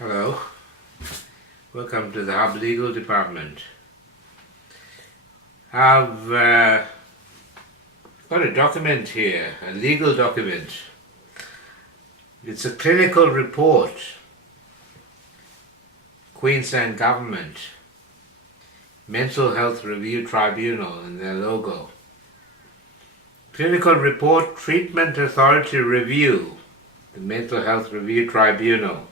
Hello, welcome to the Hub Legal Department. I've got a document here, a legal document. It's a clinical report, Queensland Government, Mental Health Review Tribunal and their logo. Clinical Report Treatment Authority Review, the Mental Health Review Tribunal.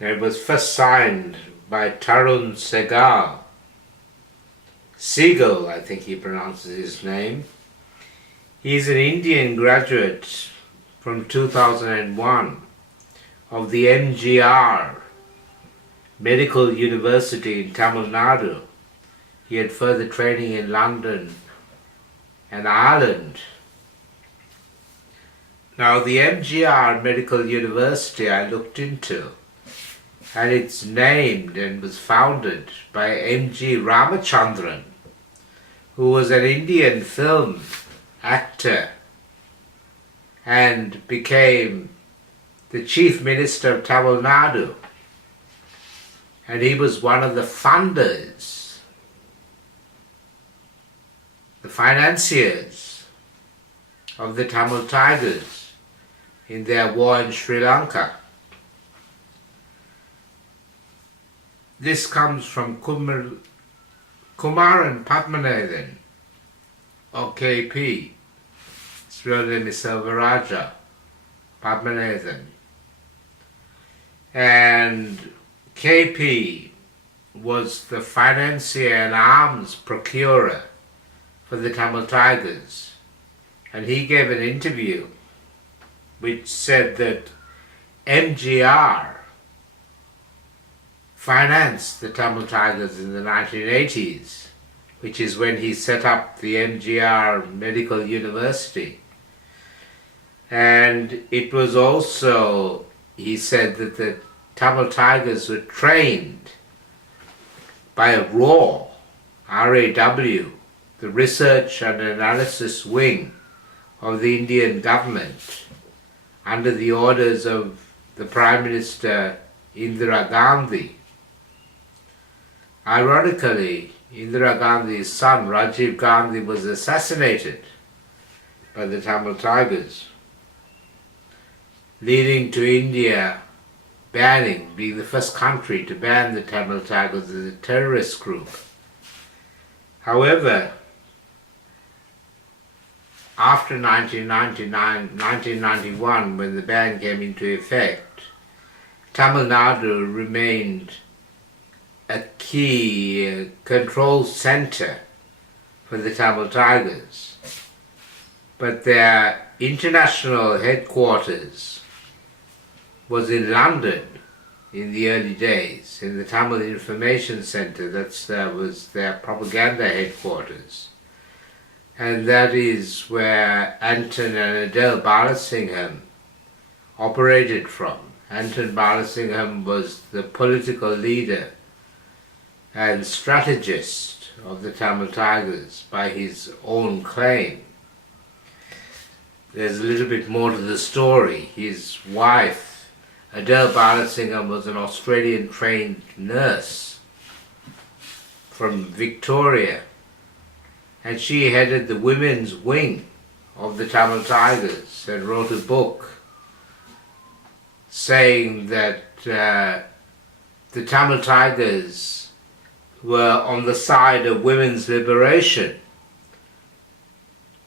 It was first signed by Tarun Sehgal. Sehgal, I think he pronounces his name. He's an Indian graduate from 2001 of the MGR Medical University in Tamil Nadu. He had further training in London and Ireland. Now the MGR Medical University I looked into, and it's named and was founded by M.G. Ramachandran, who was an Indian film actor and became the Chief Minister of Tamil Nadu. And he was one of the funders, the financiers of the Tamil Tigers in their war in Sri Lanka. This comes from Kumaran Padmanathan, or KP. His real name is Selvaraja Padmanathan. And KP was the financier and arms procurer for the Tamil Tigers. And he gave an interview which said that MGR financed the Tamil Tigers in the 1980s, which is when he set up the MGR Medical University. And it was also, he said, that the Tamil Tigers were trained by a RAW, R-A-W, the Research and Analysis Wing of the Indian government, under the orders of the Prime Minister Indira Gandhi. Ironically, Indira Gandhi's son, Rajiv Gandhi, was assassinated by the Tamil Tigers, leading to India being the first country to ban the Tamil Tigers as a terrorist group. However, after 1991, when the ban came into effect, Tamil Nadu remained a key control center for the Tamil Tigers. But their international headquarters was in London in the early days, in the Tamil Information Center. That was their propaganda headquarters. And that is where Anton and Adele Balasingham operated from. Anton Balasingham was the political leader and strategist of the Tamil Tigers by his own claim. There's a little bit more to the story. His wife, Adele Balasingham, was an Australian-trained nurse from Victoria, and she headed the women's wing of the Tamil Tigers and wrote a book saying that the Tamil Tigers were on the side of women's liberation.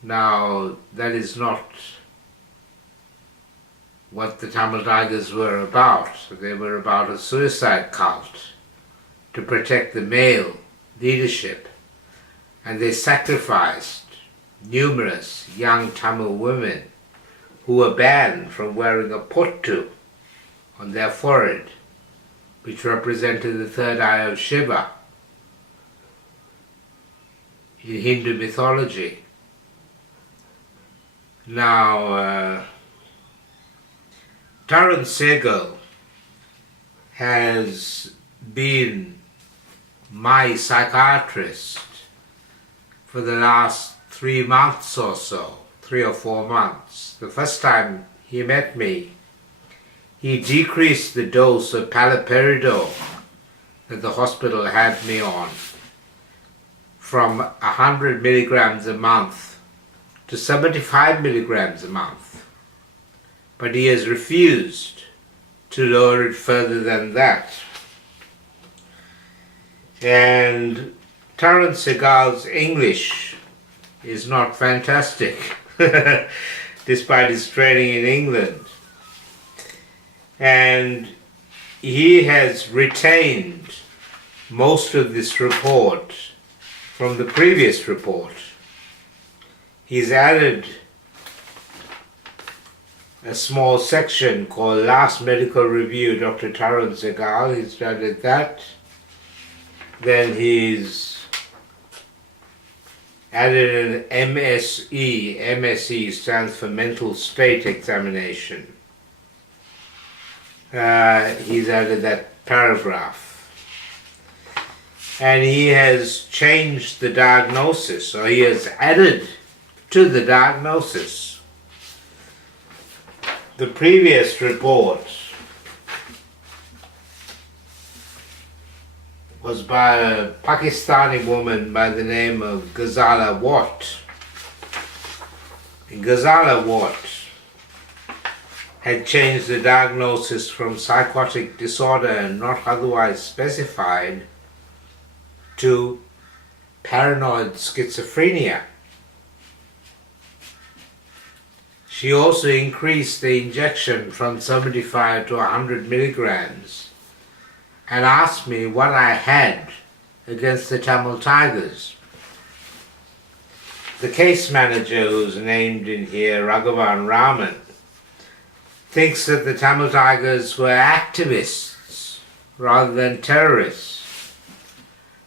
Now, that is not what the Tamil Tigers were about. They were about a suicide cult to protect the male leadership, and they sacrificed numerous young Tamil women who were banned from wearing a pottu on their forehead, which represented the third eye of Shiva in Hindu mythology. Now, Tarun Sehgal has been my psychiatrist for the last 3 months or so, 3 or 4 months. The first time he met me, he decreased the dose of paliperidol that the hospital had me on from 100 milligrams a month to 75 milligrams a month. But he has refused to lower it further than that. And Tarun Sehgal's English is not fantastic, despite his training in England. And he has retained most of this report from the previous report. He's added a small section called Last Medical Review, Dr. Tarun Sehgal. He's added that. Then he's added an MSE. MSE stands for Mental State Examination. He's added that paragraph. And he has changed the diagnosis, so he has added to the diagnosis. The previous report was by a Pakistani woman by the name of Ghazala Watt. Ghazala Watt had changed the diagnosis from psychotic disorder and not otherwise specified to paranoid schizophrenia. She also increased the injection from 75 to 100 milligrams and asked me what I had against the Tamil Tigers. The case manager, who's named in here, Raghavan Raman, thinks that the Tamil Tigers were activists rather than terrorists,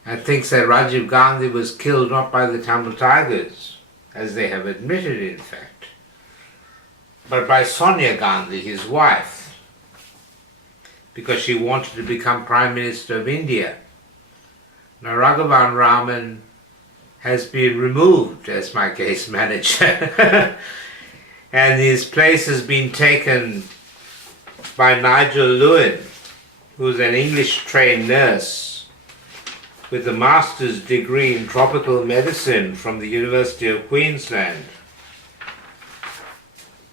and thinks that Rajiv Gandhi was killed not by the Tamil Tigers, as they have admitted in fact, but by Sonia Gandhi, his wife, because she wanted to become Prime Minister of India. Now Raghavan Raman has been removed as my case manager and his place has been taken by Nigel Lewin, who's an English-trained nurse with a master's degree in tropical medicine from the University of Queensland.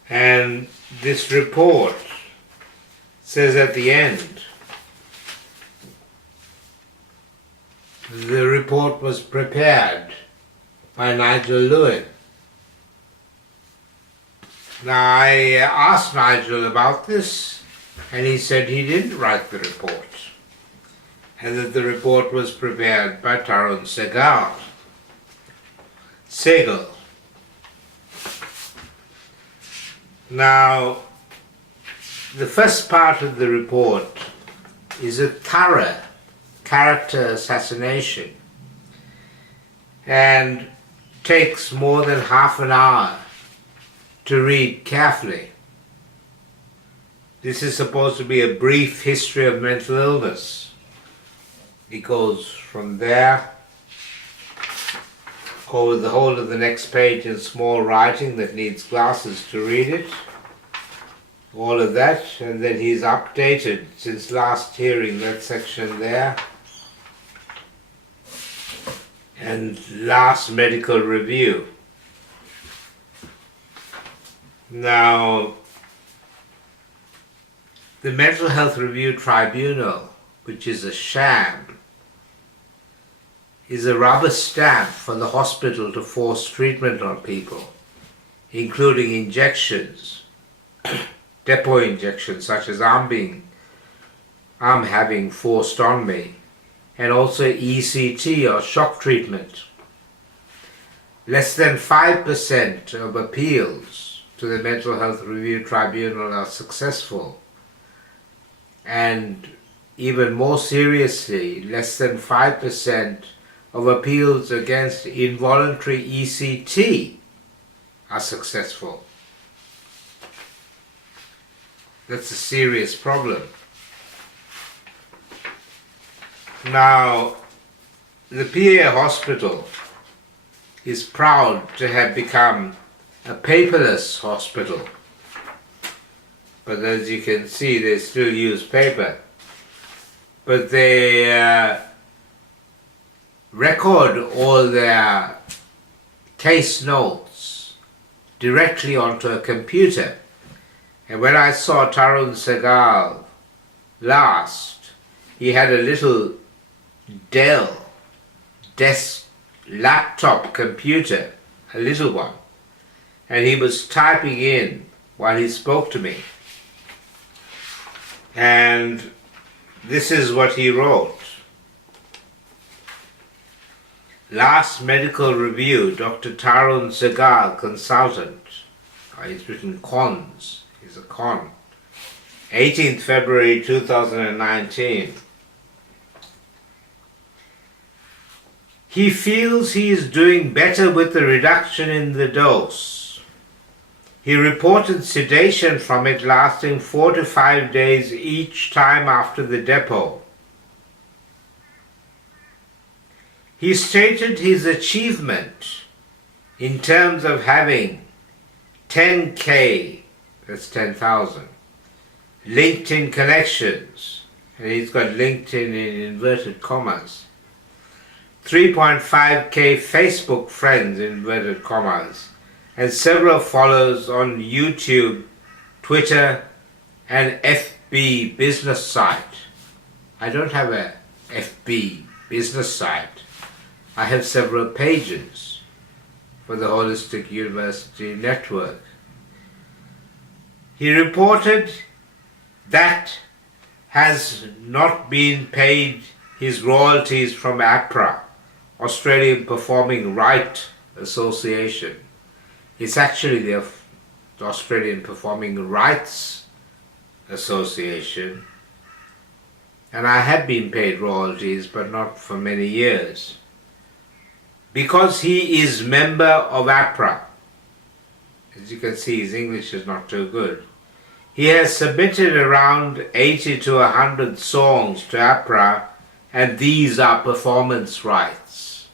And this report says at the end, the report was prepared by Nigel Lewin. Now I asked Nigel about this and he said he didn't write the report and that the report was prepared by Tarun Sehgal. Now, the first part of the report is a thorough character assassination and takes more than half an hour to read carefully. This is supposed to be a brief history of mental illness. It goes from there over the whole of the next page in small writing that needs glasses to read it. All of that, and then he's updated since last hearing that section there. And last medical review. Now, the Mental Health Review Tribunal, which is a sham, is a rubber stamp for the hospital to force treatment on people, including injections, depot injections such as I'm having forced on me, and also ECT or shock treatment. Less than 5% of appeals to the Mental Health Review Tribunal are successful, and even more seriously, less than 5% of appeals against involuntary ECT are successful. That's a serious problem. Now, the PA hospital is proud to have become a paperless hospital. but as you can see, they still use paper. But they record all their case notes directly onto a computer. And when I saw Tarun Sehgal last, he had a little Dell desk laptop computer, a little one, and he was typing in while he spoke to me. And this is what he wrote. Last medical review, Dr. Tarun Sehgal, consultant. He's written cons. He's a con. 18th February 2019. He feels he is doing better with the reduction in the dose. He reported sedation from it lasting 4 to 5 days each time after the depot. He stated his achievement in terms of having 10K, that's 10,000, LinkedIn connections, and he's got LinkedIn in inverted commas, 3.5K Facebook friends, inverted commas, and several followers on YouTube, Twitter, and FB business site. I don't have a FB business site. I have several pages for the Holistic University Network. He reported that has not been paid his royalties from APRA, Australian Performing Right Association. It's actually the Australian Performing Rights Association, and I have been paid royalties, but not for many years. Because he is member of APRA, as you can see, his English is not too good. He has submitted around 80 to 100 songs to APRA, and these are performance rights.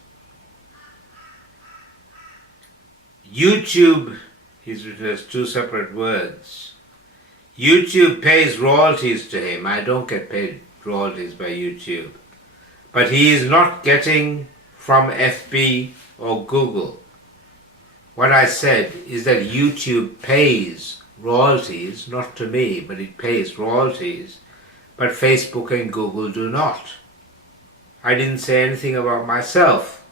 YouTube, he's written as two separate words. YouTube pays royalties to him. I don't get paid royalties by YouTube. But he is not getting from FB or Google. What I said is that YouTube pays royalties, not to me, but it pays royalties, but Facebook and Google do not. I didn't say anything about myself.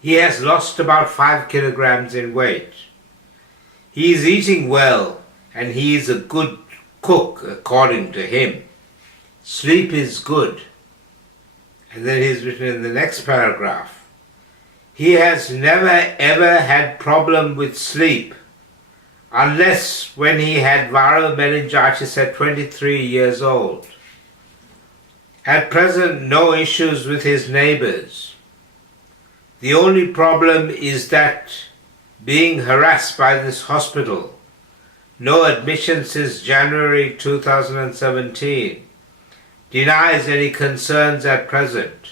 He has lost about 5 kilograms in weight. He is eating well, and he is a good cook according to him. Sleep is good. And then he's written in the next paragraph, he has never ever had problem with sleep, unless when he had viral meningitis at 23 years old. At present, no issues with his neighbors. The only problem is that being harassed by this hospital. No admission since January 2017. Denies any concerns at present.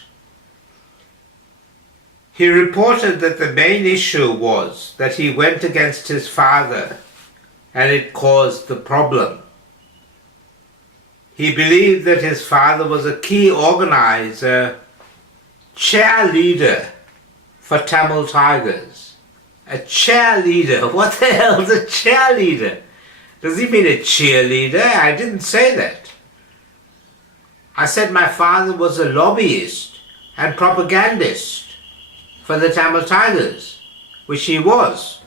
He reported that the main issue was that he went against his father and it caused the problem. He believed that his father was a key organizer, cheerleader for Tamil Tigers. A cheerleader? What the hell is a cheerleader? Does he mean a cheerleader? I didn't say that. I said my father was a lobbyist and propagandist for the Tamil Tigers, which he was.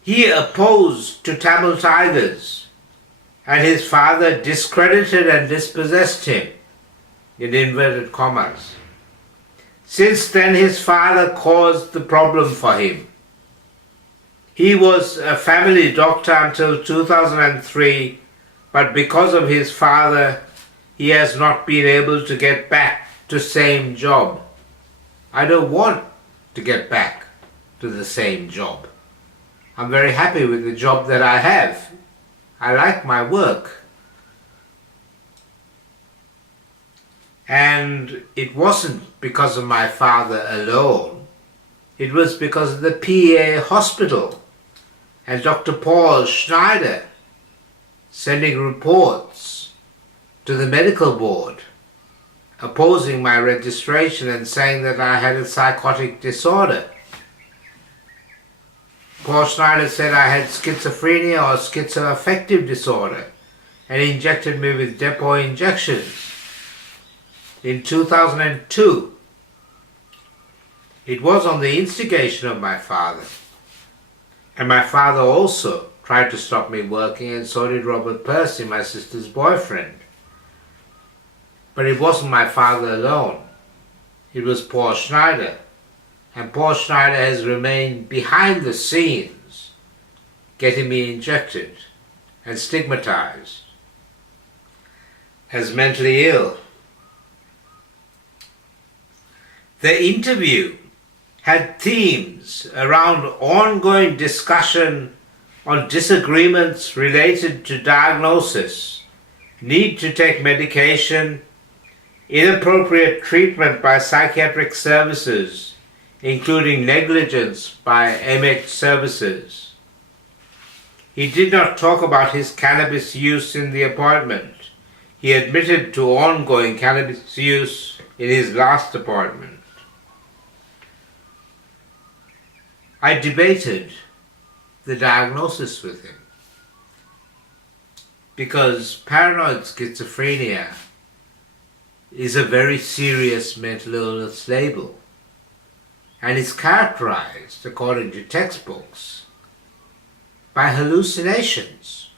He opposed to Tamil Tigers, and his father discredited and dispossessed him, in inverted commas. Since then, his father caused the problem for him. He was a family doctor until 2003, but because of his father, he has not been able to get back to same job. I don't want to get back to the same job. I'm very happy with the job that I have. I like my work. And it wasn't because of my father alone. It was because of the PA hospital and Dr. Paul Schneider sending reports to the medical board opposing my registration and saying that I had a psychotic disorder. Paul Schneider said I had schizophrenia or schizoaffective disorder and injected me with depot injections. In 2002, it was on the instigation of my father. And my father also tried to stop me working, and so did Robert Percy, my sister's boyfriend. But it wasn't my father alone. It was Paul Schneider. And Paul Schneider has remained behind the scenes, getting me injected and stigmatized as mentally ill. The interview had themes around ongoing discussion on disagreements related to diagnosis, need to take medication, inappropriate treatment by psychiatric services, including negligence by MH services. He did not talk about his cannabis use in the appointment. He admitted to ongoing cannabis use in his last appointment. I debated the diagnosis with him because paranoid schizophrenia is a very serious mental illness label and is characterized, according to textbooks, by hallucinations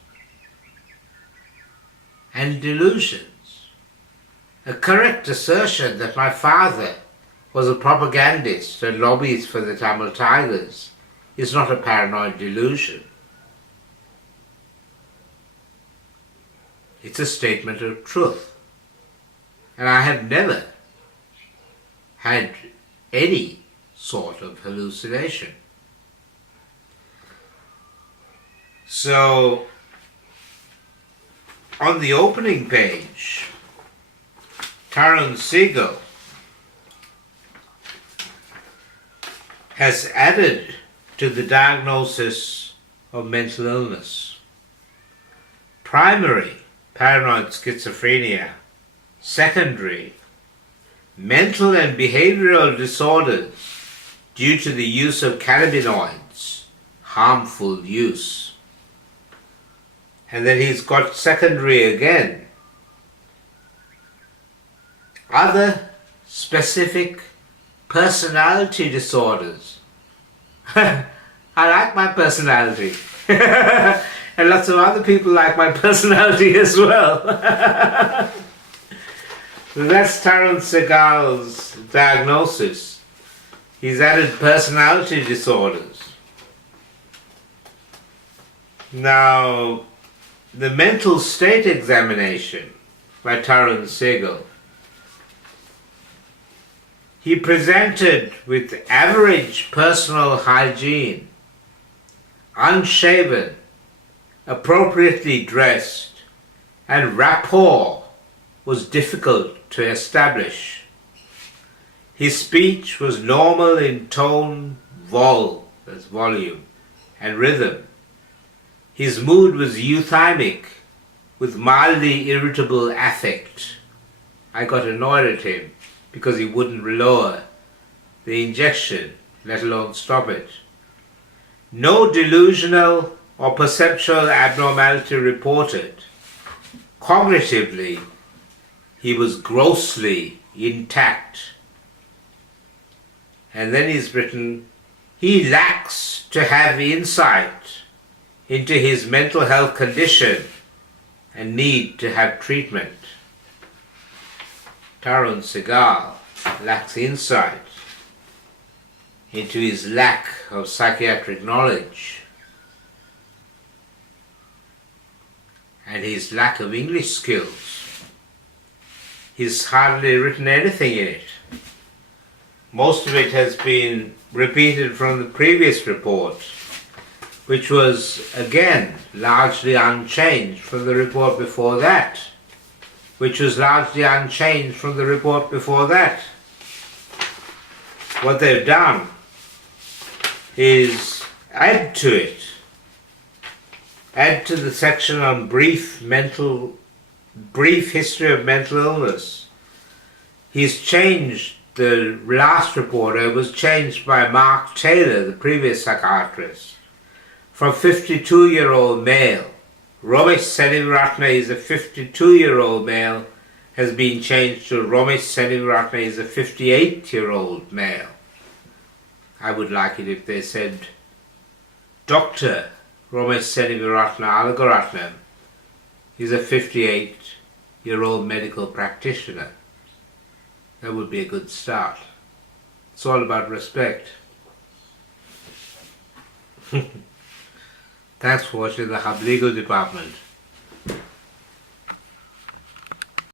and delusions. A correct assertion that my father was a propagandist and lobbyist for the Tamil Tigers is not a paranoid delusion. It's a statement of truth. And I have never had any sort of hallucination. So, on the opening page, Tarun Sehgal has added to the diagnosis of mental illness: primary, paranoid schizophrenia; secondary, mental and behavioral disorders due to the use of cannabinoids, harmful use. And then he's got secondary again: other specific personality disorders. I like my personality. And lots of other people like my personality as well. That's Tarun Sehgal's diagnosis. He's added personality disorders. Now, the mental state examination by Tarun Sehgal, he presented with average personal hygiene, unshaven, appropriately dressed, and rapport was difficult to establish. His speech was normal in tone, that's volume, and rhythm. His mood was euthymic, with mildly irritable affect. I got annoyed at him because he wouldn't lower the injection, let alone stop it. No delusional or perceptual abnormality reported. Cognitively, he was grossly intact. And then he's written, he lacks to have insight into his mental health condition and need to have treatment. Tarun Sehgal lacks insight into his lack of psychiatric knowledge and his lack of English skills. He's hardly written anything in it. Most of it has been repeated from the previous report, which was again largely unchanged from the report before that, which was largely unchanged from the report before that. What they've done is add to it Add to the section on brief history of mental illness. He's changed, the last reporter was changed by Mark Taylor, the previous psychiatrist, from 52-year-old male. Ramesh Senewiratne is a 52-year-old male, has been changed to Ramesh Senewiratne is a 58-year-old male. I would like it if they said Dr. Ramesh Senewiratne-alagaratnam is a 58-year-old medical practitioner. That would be a good start. It's all about respect. Thanks for watching the Hub Legal Department.